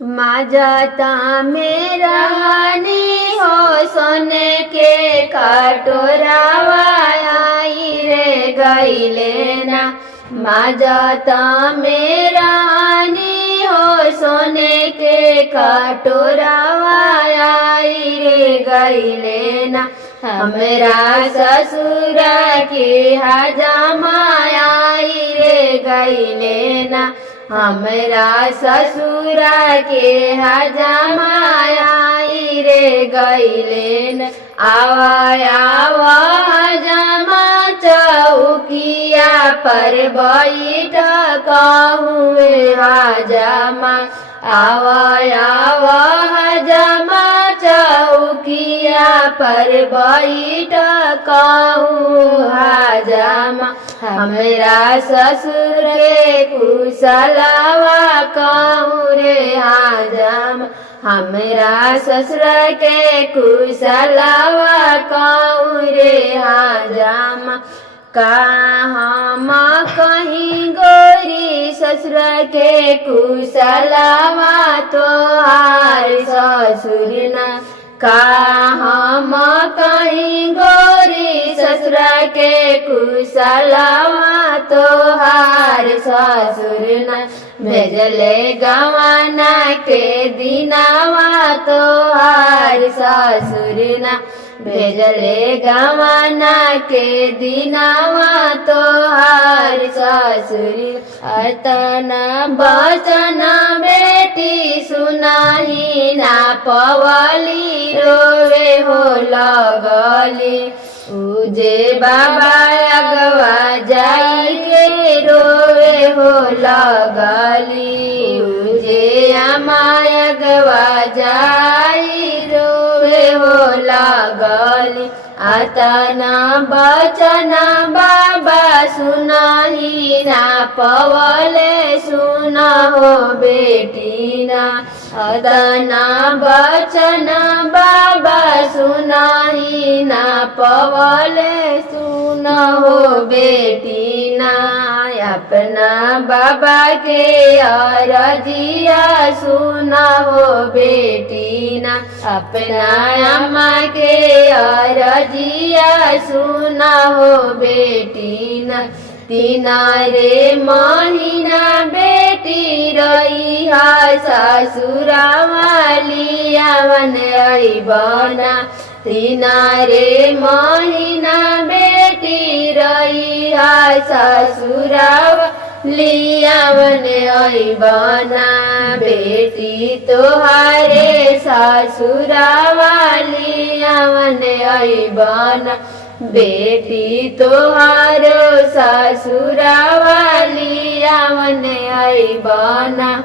माजता में रहनी हो सोने के कटोरावा आई रे गईले ना। माजता में रहनी हो सोने के कटोरावा आई रे गईले ना। हमरा ससुर के हजामा आई रे गईले ना। हमरा ससुर के हजामा आई रे गईले न। आवा आवा हजामा चौकिया पर बैठ कहूँ हजामा। आवा आवा हजामा चौकिया पर बैठ कहूँ हजामा। हमरा ससुर के कुशलवा कहूँ रे हजामा। हमरा ससुर के कुशलवा कहूँ रे हजामा। का हम कहीं गोरी ससुर के कुशलवा तोहार ससुर ना। का हम कहीं गोरी ससुर के कुशलवा तोहार ससुर ना। भेजले गवाना के दिनावा तोहार ससुर ना। भेजले गवाना के दिनावा तोहार ससुर। अतना बचना बेटी सुनाही ना पवली रोवे हो लगली। उजे बाबा अगवा जाई के रोवे हो लगली। उजे अमाय अगवा जाई रोवे हो लगली। अतना बचना बाबा सुनाही ना पवले सुना हो बेटी ना। अतना बचना बाबा सुनाही ना पवले सुना हो बेटी ना। अपना बाबा के अरजिया सुना हो बेटी ना। अपना अम्मा के अरजिया सुना हो बेटी ना। तीना रे महीना बेटी रही ससुरा वालिया मन बना। तीना रे महीना बेटी रही ससुरा लिया मन बना। बेटी तोहारे ससुरा वालिया मन बना। बेटी तोहारो ससुरा वालिया मन बना।